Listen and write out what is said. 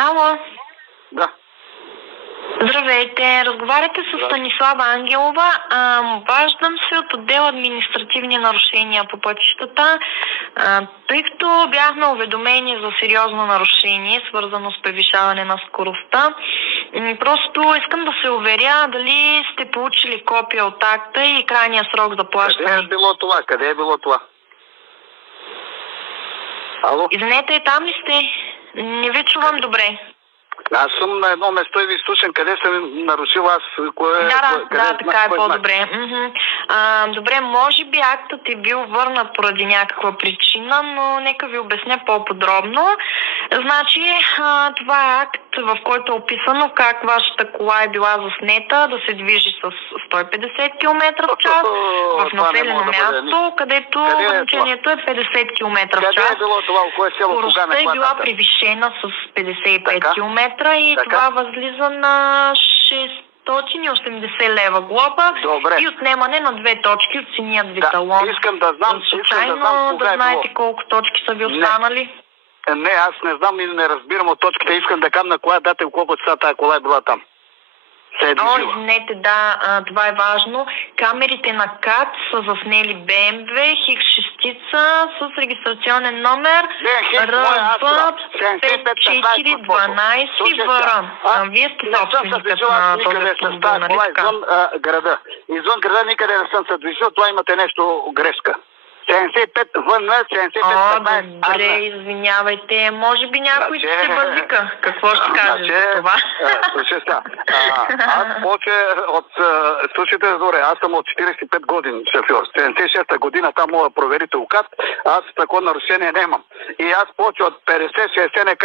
Ало. Да. Здравейте, разговаряте с Станислава Ангелова. Обаждам се от отдел административни нарушения по пътищата, тъй като бяхме уведомени за сериозно нарушение, свързано с превишаване на скоростта. Просто искам да се уверя дали сте получили копия от акта и крайния срок за плащане. Къде е било това? Ало? Извинете, там ли сте? Не ви чувам добре. Аз съм на едно место и ви слушам. Къде съм нарушил аз? Да, така е по-добре. Добре, може би актът е бил върнат поради някаква причина, но нека ви обясня по-подробно. Значи, това е акт, в който е описано как вашата кола е била заснета да се движи с 150 км в час в населено място, където ограничението е 50 км в час. Къде е било това? Скоростта е била превишена с 55 км и това възлиза на 680 лева глоба. Добре. И отнемане на 2 точки от синият ви талон. Искам да знам да знаете колко точки са ви останали. Не, аз не знам и не разбирам от точките. Искам да кажа на коя дата и колко часа тази кола е била там. Извинете, това е важно. Камерите на КАТ са заснели BMW X6 с регистрационен номер RV5412VR. Вие сте собственикът на този автомобил, нали така? Извън града никъде не съм се движил, това имате нещо грешка. 75 вън, 75 добре, извинявайте. Може би някой ще се базика. Какво ще кажеш за това? Слушай сега. Аз слушайте, добре, аз съм от 45 години шофьор. 76-та година там мога да проверите УКАТ. Аз такова нарушение нямам. И аз повече от 50-60 не